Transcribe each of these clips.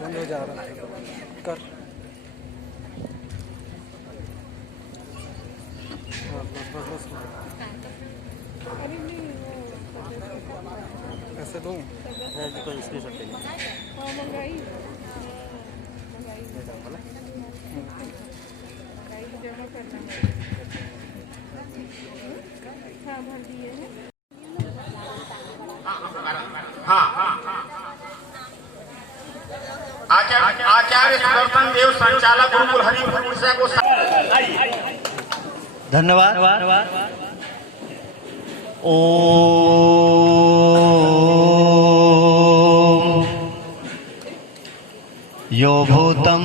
बंद हो जा रहा है कर। बस ऐसे दूँ जमा करना हाँ भर दिए हैं। आचार्य सुदर्शन देव संचालक गुरुकुल हरिपुर को धन्यवाद। ओ यो भूतं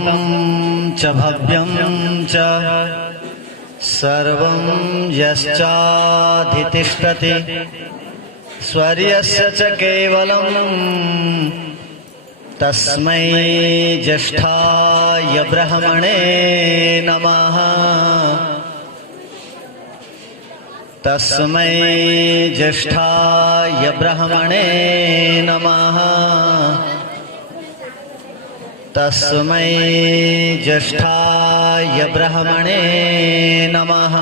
च भव्यं च सर्वं यश्चाधितिष्ठति स्वर्यस्य च केवलं तस्मै ज्येष्ठाय ब्रह्मणे नमः। तस्मै ज्येष्ठाय ब्रह्मणे नमः। तस्मै ज्येष्ठाय ब्रह्मणे नमः।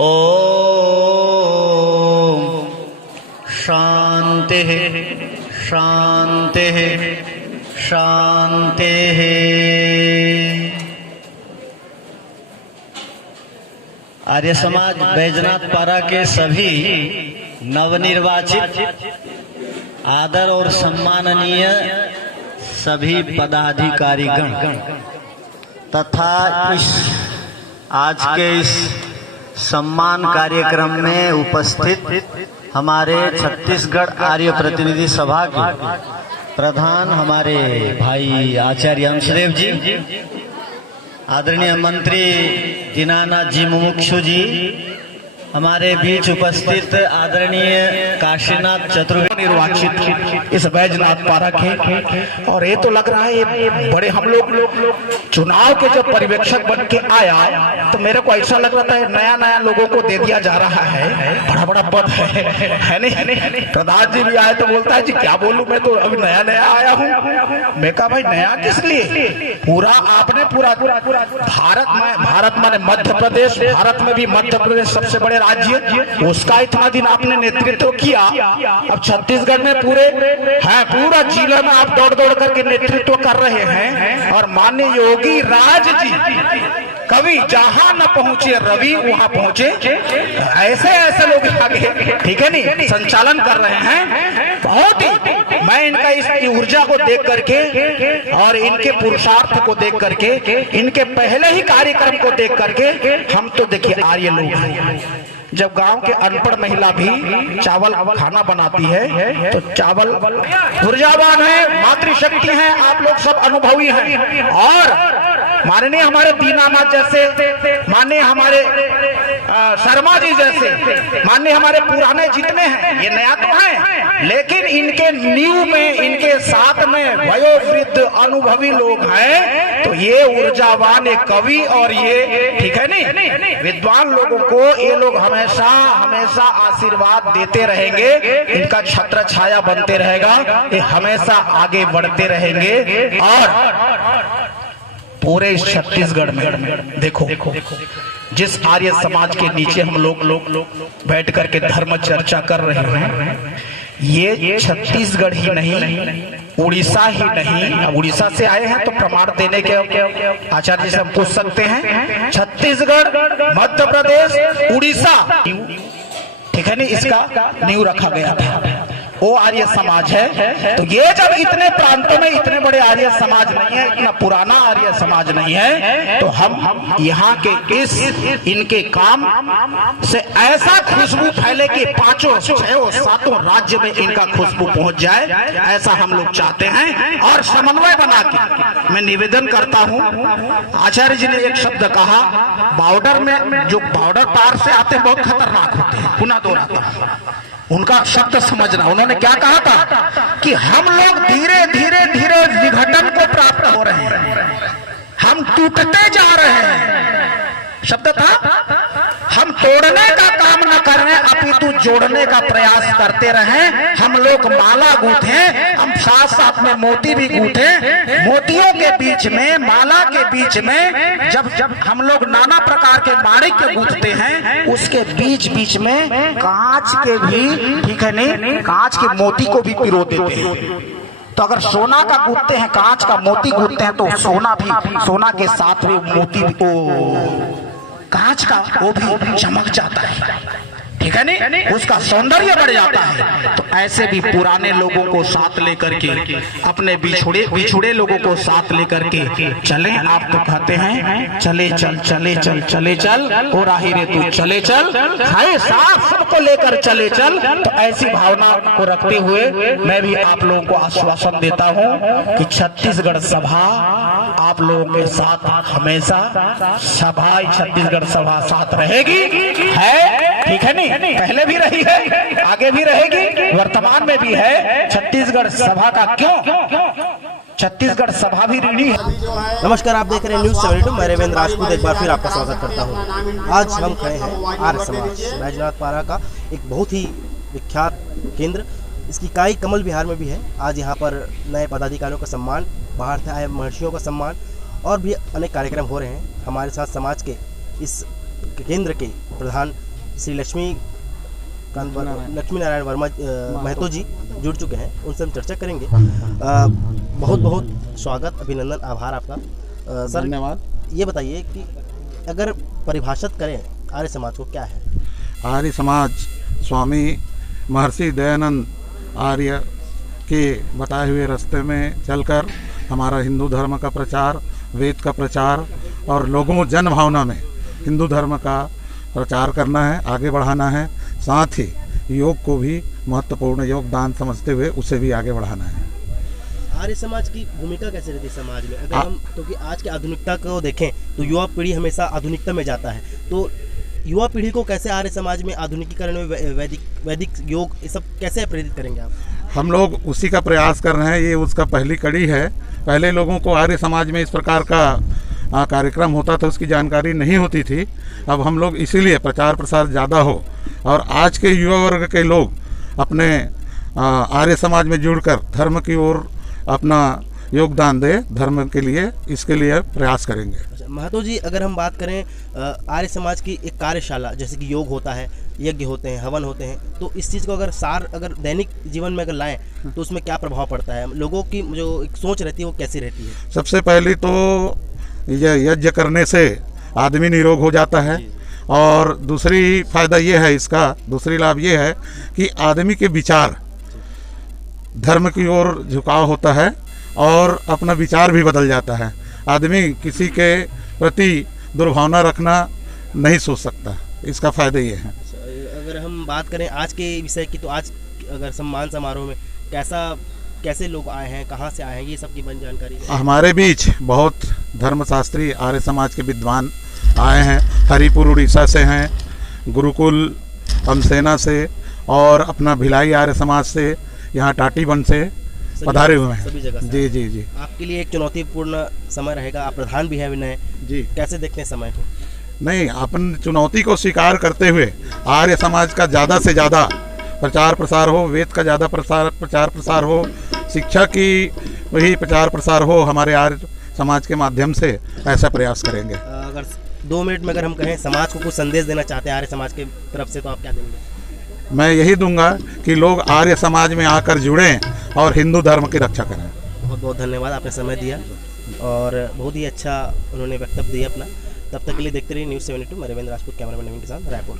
ओम शांतिः शांतिः शांतिः। आर्य समाज बैजनाथ पारा के सभी नवनिर्वाचित आदर और सम्माननीय सभी पदाधिकारीगण तथा इस आज के इस सम्मान कार्यक्रम में उपस्थित हमारे छत्तीसगढ़ आर्य प्रतिनिधि सभा के प्रधान हमारे भाई आचार्य अंशदेव जी, आदरणीय मंत्री दीनानाथ जी मुमुक्षु जी, हमारे बीच उपस्थित आदरणीय काशीनाथ चतुर्वेदी निर्वाचित इस बैजनाथ पारा के। और ये तो लग रहा है ये बड़े हम लोग चुनाव के जब पर्यवेक्षक बन के आया तो मेरे को ऐसा लग रहा था नया नया लोगों को दे दिया जा रहा है, बड़ा बड़ा पद है नहीं। प्रधान जी भी आए तो बोलता है जी क्या बोलूं, मैं तो अभी नया नया आया हूँ। मैं कहा भाई नया किस लिए, पूरा आपने पूरा भारत माने मध्य प्रदेश, भारत में भी मध्य प्रदेश सबसे बड़े राज्य, उसका इतना दिन आपने नेतृत्व किया। अब छत्तीसगढ़ में पूरा जिला में आप दौड़ दौड़ करके नेतृत्व कर रहे हैं। और माननीय योगी राज जी कवि जहां न पहुंचे रवि वहां पहुंचे, ऐसे ऐसे लोग आगे ठीक है नहीं संचालन कर रहे हैं। बहुत ही मैं इनका इस ऊर्जा को देख करके और इनके पुरुषार्थ को देख करके, इनके पहले ही कार्यक्रम को देख करके, हम तो देखिए आर्य लोग हैं। जब गांव के अनपढ़ महिला भी चावल खाना बनाती है तो चावल ऊर्जावान है, मातृशक्ति है, आप लोग सब अनुभवी हैं। और माननीय हमारे दीनानाथ जैसे, माननीय हमारे शर्मा जी जैसे, माननीय हमारे पुराने जितने हैं, ये नया तो है लेकिन इनके नींव में, इनके साथ में वयोवृद्ध अनुभवी लोग हैं। तो ये ऊर्जावान, ये कवि और ये ठीक है नहीं विद्वान लोगों को ये लोग हमेशा हमेशा आशीर्वाद देते रहेंगे, इनका छत्र छाया बनते रहेगा, ये हमेशा आगे बढ़ते रहेंगे। और पूरे छत्तीसगढ़ में देखो जिस आर्य समाज के नीचे हम लोग बैठ करके धर्म चर्चा कर रहे हैं, ये छत्तीसगढ़ ही नहीं, उड़ीसा ही नहीं। अब उड़ीसा से आए हैं तो प्रमाण देने के आचार्य जी से हम पूछ सकते हैं। छत्तीसगढ़, मध्य प्रदेश, उड़ीसा ठीक है नहीं, इसका नींव रखा गया था, वो आर्य समाज है। तो ये जब इतने प्रांतों में इतने बड़े आर्य समाज नहीं है, इतना पुराना आर्य समाज नहीं है, तो हम यहाँ के इस इनके काम से ऐसा खुशबू फैले कि 5 6 7 राज्य में इनका खुशबू पहुंच जाए, ऐसा हम लोग चाहते हैं। और समन्वय बना के मैं निवेदन करता हूँ, आचार्य जी ने एक शब्द कहा, बॉर्डर में जो बॉर्डर पार से आते हैं बहुत खतरनाक होते हैं, पुनः दोहराता हूं उनका शब्द समझना। उन्होंने क्या कहा था कि हम लोग धीरे धीरे धीरे विघटन को प्राप्त हो रहे हैं, हम टूटते जा रहे हैं। शब्द था हम तोड़ने का काम न करें अपितु जोड़ने का प्रयास करते रहें। हम लोग माला गूंथें, हम हम साथ साथ में मोती भी गूंथे। मोतियों के बीच में, माला के बीच में जब हम लोग नाना प्रकार के माणिक्य गूंथते हैं, उसके बीच बीच में कांच के भी, ठीक है नहीं, कांच के मोती को भी पिरो देते हैं। तो अगर सोना का गूंथते हैं, कांच का मोती गूंथते हैं, तो सोना भी, सोना के साथ में मोती भी, कांच का वो भी चमक जाता है, ठीक है नहीं, उसका सौंदर्य बढ़ जाता है। तो ऐसे भी पुराने लोगों को साथ लेकर के, अपने बिछुड़े लोगों को साथ लेकर के चले। आप तो कहते हैं चले चल चले चल चले चल, ओ राही रे तू चले चल, है साथ सबको लेकर चले चल। तो ऐसी भावना को रखते हुए मैं भी आप लोगों को आश्वासन देता हूँ कि छत्तीसगढ़ सभा आप लोगों के साथ हमेशा, सभा छत्तीसगढ़ सभा साथ रहेगी, है, ठीक है नहीं, पहले भी रही है, आगे भी रहेगी, वर्तमान में भी है। छत्तीसगढ़ सभा का क्यों, छत्तीसगढ़ सभा भी ऋणी है। नमस्कार, आप देख रहे हैं न्यूज़ 72। मैं रविंद्र राजपूत एक बार फिर आपका स्वागत करता हूं। आज हम खड़े हैं आर्य समाज बैजनाथ पारा का एक बहुत ही विख्यात केंद्र, इसकी इकाई कमल विहार में भी है। आज यहाँ पर नए पदाधिकारियों का सम्मान, बाहर से आए महर्षियों का सम्मान और भी अनेक कार्यक्रम हो रहे हैं। हमारे साथ समाज के इस केंद्र के प्रधान श्री लक्ष्मी नारायण वर्मा महतो जी जुड़ चुके हैं, उनसे हम चर्चा करेंगे। बहुत बहुत स्वागत, अभिनंदन, आभार आपका सर। धन्यवाद। ये बताइए कि अगर परिभाषित करें आर्य समाज को, क्या है आर्य समाज? स्वामी महर्षि दयानंद आर्य के बताए हुए रास्ते में चलकर हमारा हिंदू धर्म का प्रचार, वेद का प्रचार और लोगों जन भावना में हिंदू धर्म का प्रचार करना है, आगे बढ़ाना है। साथ ही योग को भी महत्वपूर्ण योगदान समझते हुए उसे भी आगे बढ़ाना है। आर्य समाज की भूमिका कैसे रहती है समाज में? अगर हम क्योंकि आज की आधुनिकता को देखें तो युवा पीढ़ी हमेशा आधुनिकता में जाता है, तो युवा पीढ़ी को कैसे आर्य समाज में आधुनिकीकरण में वैदिक योग ये सब कैसे प्रेरित करेंगे आप? हम लोग उसी का प्रयास कर रहे हैं, ये उसका पहली कड़ी है। पहले लोगों को आर्य समाज में इस प्रकार का कार्यक्रम होता था, उसकी जानकारी नहीं होती थी। अब हम लोग इसीलिए प्रचार प्रसार ज़्यादा हो और आज के युवा वर्ग के लोग अपने आर्य समाज में जुड़कर धर्म की ओर अपना योगदान दे, धर्म के लिए, इसके लिए प्रयास करेंगे। महतो जी, अगर हम बात करें आर्य समाज की एक कार्यशाला, जैसे कि योग होता है, यज्ञ होते हैं, हवन होते हैं, तो इस चीज़ को अगर दैनिक जीवन में अगर लाएं तो उसमें क्या प्रभाव पड़ता है? लोगों की जो एक सोच रहती है वो कैसी रहती है? सबसे पहले तो यज्ञ करने से आदमी निरोग हो जाता है और दूसरी फायदा ये है, इसका दूसरी लाभ ये है कि आदमी के विचार, धर्म की ओर झुकाव होता है और अपना विचार भी बदल जाता है। आदमी किसी के प्रति दुर्भावना रखना नहीं सोच सकता, इसका फायदा ये है। अगर हम बात करें आज के विषय की, तो आज अगर सम्मान समारोह में कैसे लोग आए हैं, कहाँ से आए हैं, ये सब की बन जानकारी है? हमारे बीच बहुत धर्मशास्त्री आर्य समाज के विद्वान आए हैं। हरिपुर उड़ीसा से हैं, गुरुकुल हमसेना से और अपना भिलाई आर्य समाज से, यहाँ टाटीबन से पधारे हुए हैं। सभी जगह से। जी जी जी। आपके लिए एक चुनौतीपूर्ण समय रहेगा, आप प्रधान भी हैं विनय जी। कैसे देखते हैं समय को? नहीं, अपन चुनौती को स्वीकार करते हुए आर्य समाज का ज़्यादा से ज़्यादा प्रचार प्रसार हो, वेद का ज़्यादा प्रचार प्रसार हो, शिक्षा की वही प्रचार प्रसार हो, हमारे आर्य समाज के माध्यम से ऐसा प्रयास करेंगे। अगर 2 मिनट में अगर हम कहें समाज को कुछ संदेश देना चाहते हैं आर्य समाज के तरफ से, तो आप क्या देंगे? मैं यही दूंगा कि लोग आर्य समाज में आकर जुड़ें और हिंदू धर्म की रक्षा करें। बहुत बहुत धन्यवाद, आपने समय दिया और बहुत ही अच्छा उन्होंने वक्तव्य दिया अपना। तब तक के लिए देखते रहिए न्यूज़ 72। मैं रविंद्र राजपूत, कैमरामैन नवीन के साथ, रायपुर।